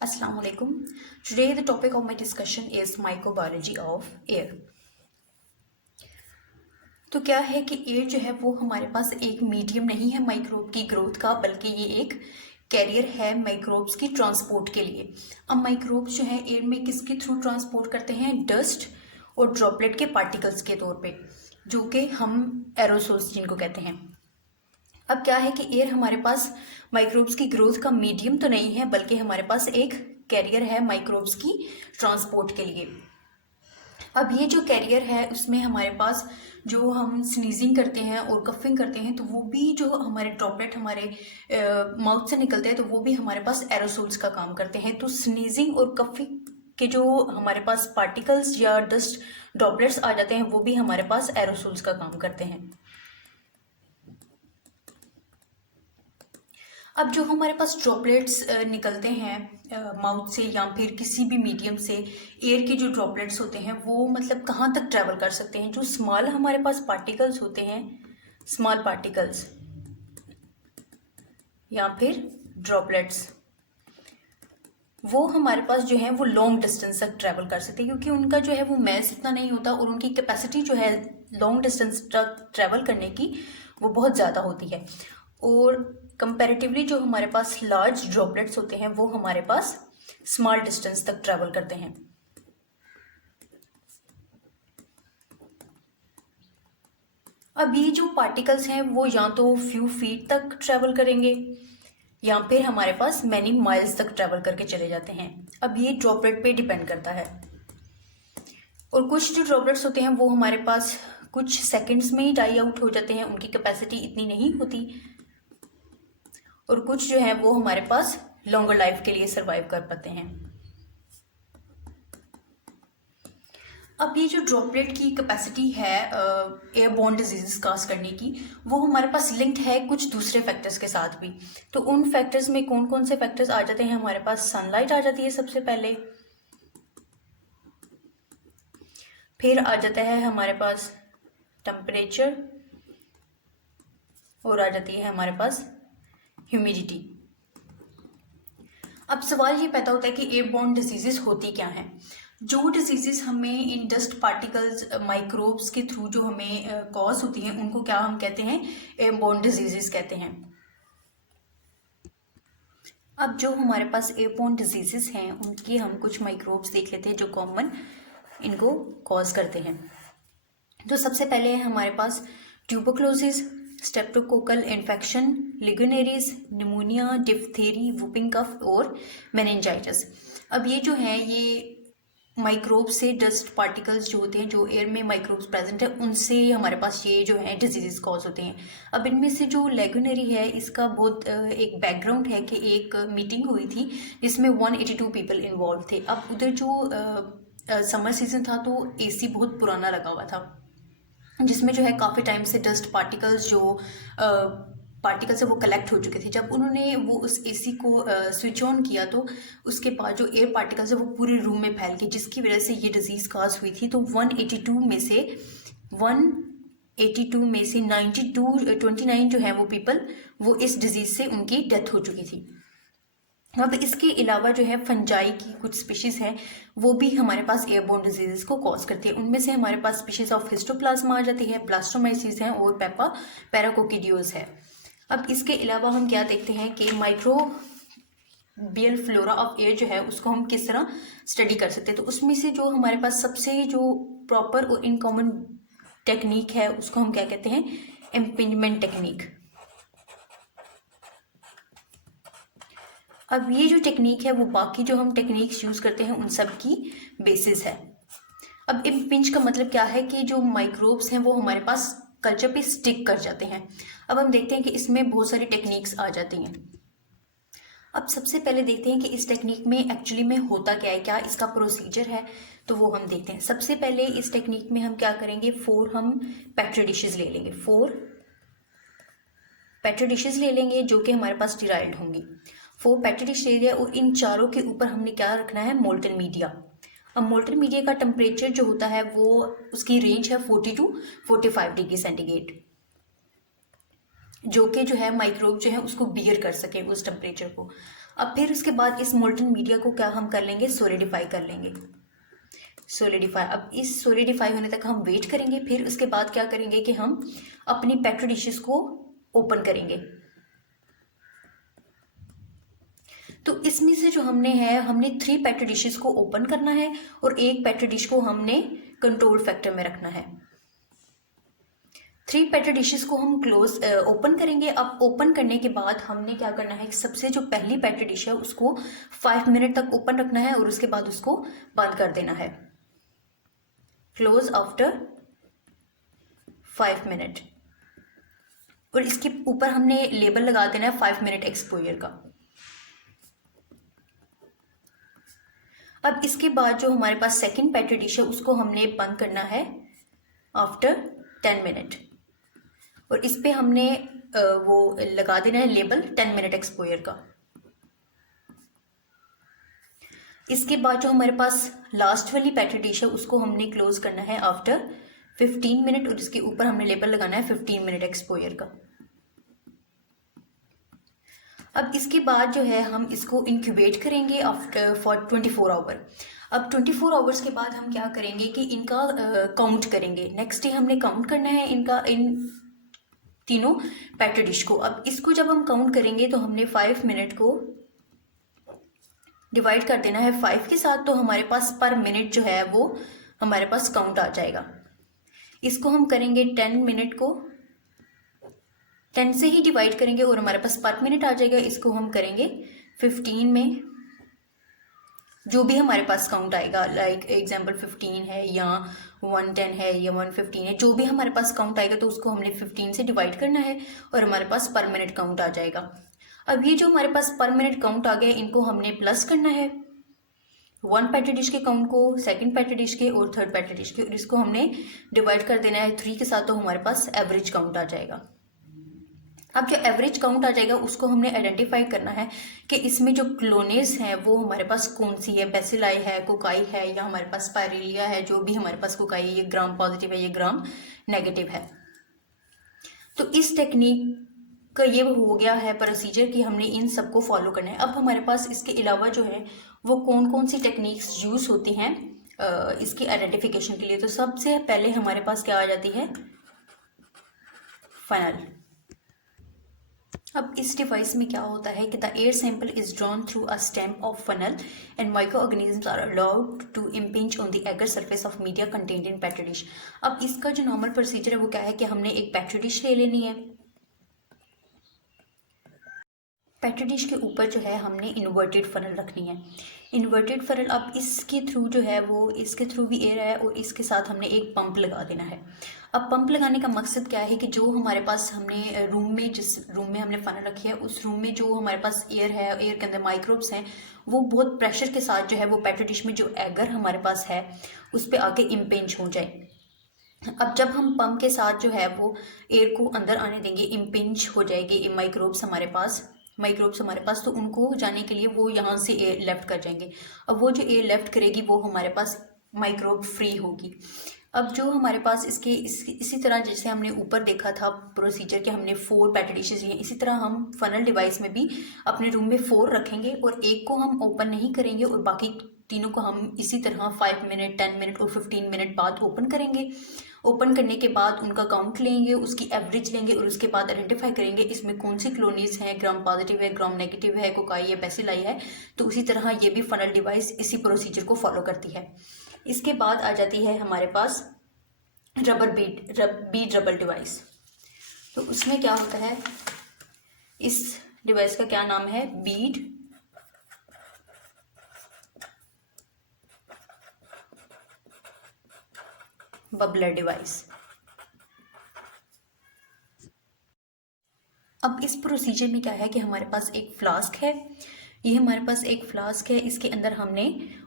Assalamu alaikum. Today the topic of my discussion is microbiology of air. तो क्या है कि एयर जो है वो हमारे पास एक मीडियम नहीं है माइक्रोब की ग्रोथ का, बल्कि ये एक कैरियर है माइक्रोब्स की ट्रांसपोर्ट के लिए। अब माइक्रोब्स जो है एयर में किसके थ्रू ट्रांसपोर्ट करते हैं? डस्ट और ड्रॉपलेट के पार्टिकल्स के तौर पे, जो कि हम एरोसोल्स जिनको कहते हैं। अब क्या है कि एयर हमारे पास माइक्रोब्स की ग्रोथ का मीडियम तो नहीं है, बल्कि हमारे पास एक कैरियर है माइक्रोब्स की ट्रांसपोर्ट के लिए। अब ये जो कैरियर है उसमें हमारे पास जो हम स्नीजिंग करते हैं और कफिंग करते हैं, तो वो भी जो हमारे ड्रॉपलेट हमारे माउथ से निकलते हैं, तो वो भी हमारे पास एरोसोल्स का काम करते हैं। तो स्नीजिंग और कफिंग के जो हमारे पास पार्टिकल्स या डस्ट ड्रॉपलेट्स आ जाते हैं, वो भी हमारे पास एरोसोल्स का काम करते हैं। अब जो हमारे पास ड्रॉपलेट्स निकलते हैं माउथ से या फिर किसी भी मीडियम से, एयर के जो ड्रॉपलेट्स होते हैं वो मतलब कहाँ तक ट्रैवल कर सकते हैं? जो स्मॉल हमारे पास पार्टिकल्स होते हैं, स्मॉल पार्टिकल्स या फिर ड्रॉपलेट्स, वो हमारे पास जो है वो लॉन्ग डिस्टेंस तक ट्रैवल कर सकते हैं, क्योंकि उनका जो है वो मैस इतना नहीं होता और उनकी कैपेसिटी जो है लॉन्ग डिस्टेंस तक ट्रैवल करने की वो बहुत ज़्यादा होती है। और कंपैरेटिवली जो हमारे पास लार्ज ड्रॉपलेट्स होते हैं वो हमारे पास स्मॉल डिस्टेंस तक ट्रैवल करते हैं। अब ये जो पार्टिकल्स हैं वो या तो फ्यू फीट तक ट्रैवल करेंगे या फिर हमारे पास मैनी माइल्स तक ट्रैवल करके चले जाते हैं। अब ये ड्रॉपलेट पे डिपेंड करता है। और कुछ जो ड्रॉपलेट्स होते हैं वो हमारे पास कुछ सेकंड्स में ही डाई आउट हो जाते हैं, उनकी कैपेसिटी इतनी नहीं होती। और कुछ जो है वो हमारे पास लॉन्गर लाइफ के लिए सरवाइव कर पाते हैं। अब ये जो ड्रॉपलेट की कैपेसिटी है एयरबोर्न डिजीजेस काज करने की, वो हमारे पास लिंक्ड है कुछ दूसरे फैक्टर्स के साथ भी। तो उन फैक्टर्स में कौन कौन से फैक्टर्स आ जाते हैं? हमारे पास सनलाइट आ जाती है सबसे पहले, फिर आ जाता है हमारे पास टेम्परेचर, और आ जाती है हमारे पास ह्यूमिडिटी। अब सवाल ये पैदा होता है कि एयरबोर्न डिजीजेस होती क्या हैं? जो डिजीजेस हमें इन डस्ट पार्टिकल्स माइक्रोब्स के थ्रू जो हमें कॉज होती हैं, उनको क्या हम कहते हैं? एयरबोर्न डिजीजेस कहते हैं। अब जो हमारे पास एयरबोर्न डिजीजेस हैं उनकी हम कुछ माइक्रोब्स देख लेते हैं जो कॉमन इनको कॉज करते हैं। तो सबसे पहले है हमारे पास tuberculosis, streptococcal infection, legionnaires, pneumonia, diphtheria, whooping cough और मेनिंजाइटिस। अब ये जो है ये माइक्रोब्स से, डस्ट पार्टिकल्स जो होते हैं, जो एयर में माइक्रोब्स प्रेजेंट है, उनसे हमारे पास ये जो है डिजीजेस कॉज होते हैं। अब इनमें से जो लेगोनरी है इसका बहुत एक बैकग्राउंड है कि एक मीटिंग हुई थी जिसमें 182 पीपल इन्वॉल्व थे। अब उधर जो समर सीजन था तो एसी बहुत पुराना लगा हुआ था, जिसमें जो है काफ़ी टाइम से डस्ट पार्टिकल्स जो पार्टिकल्स है वो कलेक्ट हो चुके थे। जब उन्होंने वो उस एसी को स्विच ऑन किया तो उसके बाद जो एयर पार्टिकल्स है वो पूरे रूम में फैल गए, जिसकी वजह से ये डिजीज़ काज हुई थी। तो 182 में से 29 जो है वो पीपल वो इस डिजीज़ से उनकी डेथ हो चुकी थी। अब इसके अलावा जो है फंजाई की कुछ स्पीशीज़ हैं वो भी हमारे पास एयरबोर्न डिजीज़ को कॉज करती है। उनमें से हमारे पास स्पीशीज़ ऑफ हिस्टोप्लाज्मा आ जाती है, ब्लास्टोमाइसिस हैं और पैराकोकिडियोस है। अब इसके अलावा हम क्या देखते हैं कि माइक्रोबियल फ्लोरा ऑफ एयर जो है उसको हम किस तरह स्टडी कर सकते हैं। तो उसमें से जो हमारे पास सबसे जो प्रॉपर और इनकॉमन टेक्निक है उसको हम क्या कहते हैं? Impingement technique. अब ये जो टेक्निक है वो बाकी जो हम टेक्निक्स यूज़ करते हैं उन सब की बेसिस है। अब इम्पिंज का मतलब क्या है कि जो माइक्रोब्स हैं वो हमारे पास कल्चर पे स्टिक कर जाते हैं। अब हम देखते हैं कि इसमें बहुत सारी टेक्निक्स आ जाती हैं। अब सबसे पहले देखते हैं कि इस टेक्निक में एक्चुअली में होता क्या है, क्या इसका प्रोसीजर है, तो वो हम देखते हैं। सबसे पहले इस टेक्निक में हम क्या करेंगे, 4 हम पेट्री डिशेज ले लेंगे, 4 पेट्री डिशेज ले लेंगे जो कि हमारे पास स्टीराइल्ड होंगी। 4 पेट्री डिश ले लिया और इन चारों के ऊपर हमने क्या रखना है? Molten media. अब मोल्टन मीडिया का टेम्परेचर जो होता है वो उसकी रेंज है 40 to 45 डिग्री सेंटीग्रेड, जो कि जो है माइक्रोब जो है उसको बियर कर सके उस टेम्परेचर को। अब फिर उसके बाद इस मोल्टन मीडिया को क्या हम कर लेंगे, सोलिडिफाई कर लेंगे। सोलिडिफाई, अब इस सोलिडिफाई होने तक हम वेट करेंगे। फिर उसके बाद क्या करेंगे कि हम अपनी पेट्री डिशेस को ओपन करेंगे। तो इसमें से जो हमने 3 पेट्री डिशेस को ओपन करना है और एक पेट्री डिश को हमने कंट्रोल फैक्टर में रखना है। 3 पेट्री डिशेस को हम ओपन करेंगे। अब ओपन करने के बाद हमने क्या करना है, सबसे जो पहली पेट्री डिश है उसको 5 मिनट तक ओपन रखना है और उसके बाद उसको बंद कर देना है। क्लोज आफ्टर 5 मिनट, और इसके ऊपर हमने लेबल लगा देना है 5 मिनट एक्सपोजर का। अब इसके बाद जो हमारे पास सेकंड पेट्री डिश है उसको हमने बंद करना है आफ्टर 10 मिनट, और इस पे हमने वो लगा देना है लेबल 10 मिनट एक्सपोजर का। इसके बाद जो हमारे पास लास्ट वाली पेट्री डिश है उसको हमने क्लोज करना है आफ्टर 15 मिनट, और इसके ऊपर हमने लेबल लगाना है 15 मिनट एक्सपोजर का। अब इसके बाद जो है हम इसको इंक्यूबेट करेंगे आफ्टर फॉर 24 आवर। अब 24 आवर्स के बाद हम क्या करेंगे कि इनका काउंट करेंगे। नेक्स्ट डे हमने काउंट करना है इन तीनों पेट्री डिश को। अब इसको जब हम काउंट करेंगे तो हमने 5 मिनट को डिवाइड कर देना है 5 के साथ, तो हमारे पास पर मिनट जो है वो हमारे पास काउंट आ जाएगा। इसको हम करेंगे 10 मिनट को 10 से ही डिवाइड करेंगे और हमारे पास पर मिनट आ जाएगा। इसको हम करेंगे 15 में, जो भी हमारे पास काउंट आएगा, लाइक एग्जांपल 15 है या 110 है या 115 है, जो भी हमारे पास काउंट आएगा तो उसको हमने 15 से डिवाइड करना है और हमारे पास पर मिनट काउंट आ जाएगा। अब ये जो हमारे पास पर मिनट काउंट आ गया, इनको हमने प्लस करना है 1 पेट्री डिश के काउंट को, सेकंड पेट्री डिश के और थर्ड पेट्री डिश के, और इसको हमने डिवाइड कर देना है 3 के साथ, तो हमारे पास एवरेज काउंट आ जाएगा। अब जो एवरेज काउंट आ जाएगा उसको हमने आइडेंटिफाई करना है कि इसमें जो क्लोनेज हैं वो हमारे पास कौन सी है, बेसिलाई है, कोकाई है या हमारे पास स्पाइरेलिया है। जो भी हमारे पास कोकाई है ये ग्राम पॉजिटिव है, ये ग्राम नेगेटिव है। तो इस टेक्निक का ये हो गया है प्रोसीजर कि हमने इन सबको फॉलो करना है। अब हमारे पास इसके अलावा जो है वो कौन कौन सी टेक्निक्स यूज होती हैं इसकी आइडेंटिफिकेशन के लिए। तो सबसे पहले हमारे पास क्या आ जाती है, फनल। अब इस डिवाइस में क्या होता है कि the air sample is drawn through a stem of funnel and microorganisms are allowed to impinge on the agar surface of media contained in petri dish. अब इसका जो नॉर्मल प्रोसीजर है वो क्या है कि हमने एक पेट्री डिश ले लेनी है। पेट्री डिश के ऊपर जो है हमने इन्वर्टेड फनल रखनी है। इन्वर्टेड फनल, अब इसके थ्रू जो है वो इसके थ्रू भी एयर है और इसके साथ हमने एक पंप लगा देना है। अब पंप लगाने का मकसद क्या है कि जो हमारे पास हमने रूम में, जिस रूम में हमने फनल रखी है उस रूम में जो हमारे पास एयर है, एयर के अंदर माइक्रोब्स हैं, वो बहुत प्रेशर के साथ जो है वो पेट्री डिश में जो एगर हमारे पास है उस पर आके इम्पेंच हो जाए। अब जब हम पंप के साथ जो है वो एयर को अंदर आने देंगे, इम्पेंच हो जाएगी माइक्रोब्स हमारे पास, तो उनको जाने के लिए वो यहाँ से एयर लेफ्ट कर जाएंगे। अब वो जो एयर लेफ्ट करेगी वो हमारे पास माइक्रोब फ्री होगी। अब जो हमारे पास इसी तरह जैसे हमने ऊपर देखा था प्रोसीजर कि हमने 4 पेट्री डिशेज लिए, इसी तरह हम फनल डिवाइस में भी अपने रूम में 4 रखेंगे और एक को हम ओपन नहीं करेंगे और बाकी तीनों को हम इसी तरह 5 मिनट, 10 मिनट और 15 मिनट बाद ओपन करेंगे। ओपन करने के बाद उनका काउंट लेंगे, उसकी एवरेज लेंगे और उसके बाद आइडेंटिफाई करेंगे इसमें कौन सी क्लोनीज हैं, ग्राम पॉजिटिव है, ग्राम नेगेटिव है, कोकाई है, बेसिलाई है। तो उसी तरह ये भी फनल डिवाइस इसी प्रोसीजर को फॉलो करती है। इसके बाद आ जाती है हमारे पास बीड रबर डिवाइस। तो उसमें क्या होता है, इस डिवाइस का क्या नाम है, बीड बबलर डिवाइस। अब इस प्रोसीजर में क्या है कि हमारे पास एक फ्लास्क है, ये हमारे पास एक फ्लास्क है, इसके अंदर हमने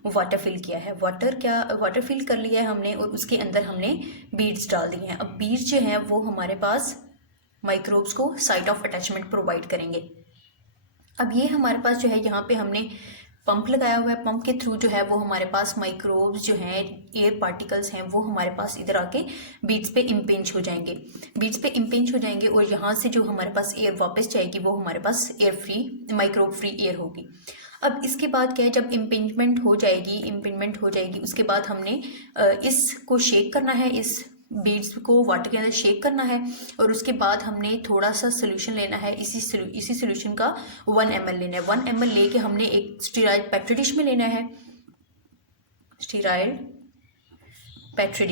वाटर फिल किया है, वाटर फिल कर लिया है हमने और उसके अंदर हमने बीड्स डाल दिए हैं। अब बीड्स जो हैं वो हमारे पास माइक्रोब्स को साइट ऑफ अटैचमेंट प्रोवाइड करेंगे। अब ये हमारे पास जो है यहाँ पे हमने पंप लगाया हुआ है। पंप के थ्रू जो है वो हमारे पास माइक्रोब्स जो हैं, एयर पार्टिकल्स हैं, वो हमारे पास इधर आके बीड्स पे इम्पिंच हो जाएंगे। बीड्स पे इम्पिंच हो जाएंगे और यहाँ से जो हमारे पास एयर वापस जाएगी वो हमारे पास air free, microbe free air होगी। अब इसके बाद क्या है, जब इम्पिंचमेंट हो जाएगी उसके बाद हमने इसको शेक करना है, इस बीड्स को वाटर के अंदर शेक करना है और उसके बाद हमने थोड़ा सा सोल्यूशन लेना है। इसी सोल्यूशन का 1 ml लेना है। 1 ml लेके हमने एक स्टीराइल पेट्री डिश में लेना है, स्टीराइल पेट्री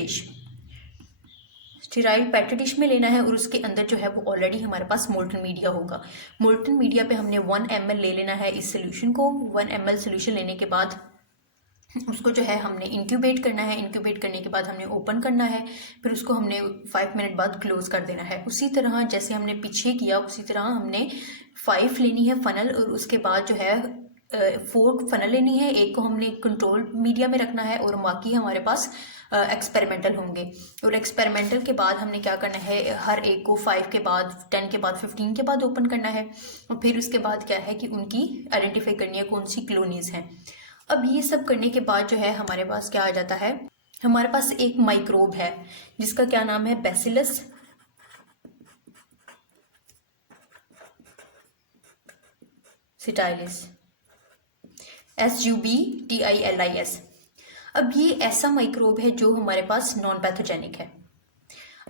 डिश में लेना है और उसके अंदर जो है वो ऑलरेडी हमारे पास मोल्टन मीडिया होगा। मोल्टन मीडिया पे हमने 1 ml ले लेना है इस सोल्यूशन को। 1 ml सोल्यूशन लेने के बाद उसको जो है हमने इंक्यूबेट करना है। इंक्यूबेट करने के बाद हमने ओपन करना है, फिर उसको हमने 5 मिनट बाद क्लोज कर देना है। उसी तरह जैसे हमने पीछे किया उसी तरह हमने 5 लेनी है फनल और उसके बाद जो है 4 फनल लेनी है। एक को हमने कंट्रोल मीडिया में रखना है और बाकी हमारे पास एक्सपेरिमेंटल होंगे। और एक्सपेरिमेंटल के बाद हमने क्या करना है, हर एक को 5 के बाद, 10 के बाद, 15 के बाद ओपन करना है और फिर उसके बाद क्या है कि उनकी आइडेंटिफाई करनी है कौन सी कॉलोनीज हैं। अब ये सब करने के बाद जो है हमारे पास क्या आ जाता है, हमारे पास एक माइक्रोब है जिसका क्या नाम है, बैसिलस सिटाइलिस, SUBTILIS। अब ये ऐसा माइक्रोब है जो हमारे पास नॉन पैथोजेनिक है।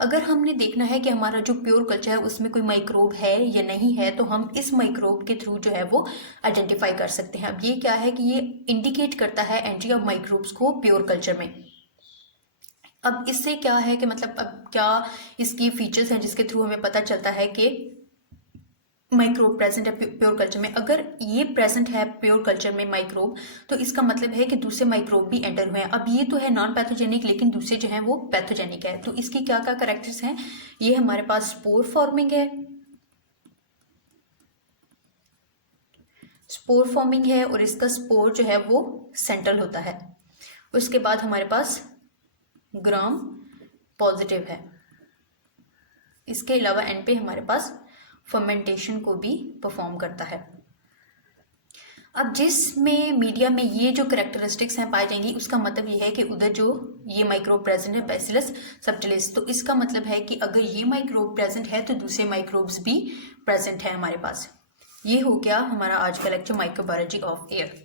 अगर हमने देखना है कि हमारा जो प्योर कल्चर है उसमें कोई माइक्रोब है या नहीं है तो हम इस माइक्रोब के थ्रू जो है वो आइडेंटिफाई कर सकते हैं। अब ये क्या है कि ये इंडिकेट करता है एंट्री ऑफ माइक्रोब्स को प्योर कल्चर में। अब इससे क्या है कि मतलब अब क्या इसकी फीचर्स हैं जिसके थ्रू हमें पता चलता है कि माइक्रोब प्रेजेंट है प्योर कल्चर में। अगर ये प्रेजेंट है प्योर कल्चर में माइक्रोब तो इसका मतलब है कि दूसरे माइक्रोब भी एंटर हुए हैं। अब ये तो है नॉन पैथोजेनिक लेकिन दूसरे जो हैं वो पैथोजेनिक है। तो इसकी क्या क्या कैरेक्टर्स हैं, ये हमारे पास स्पोर फॉर्मिंग है, और इसका स्पोर जो है वो सेंट्रल होता है। उसके बाद हमारे पास ग्राम पॉजिटिव है। इसके अलावा एंड पे हमारे पास फर्मेंटेशन को भी परफॉर्म करता है। अब जिसमें मीडिया में ये जो करेक्टरिस्टिक्स हैं पाई जाएंगी उसका मतलब ये है कि उधर जो ये माइक्रोब प्रेजेंट है बैसिलस सबटिलिस, तो इसका मतलब है कि अगर ये माइक्रोब प्रेजेंट है तो दूसरे माइक्रोब्स भी प्रेजेंट है हमारे पास। ये हो गया हमारा आज का लेक्चर माइक्रोबायोलॉजी ऑफ एयर।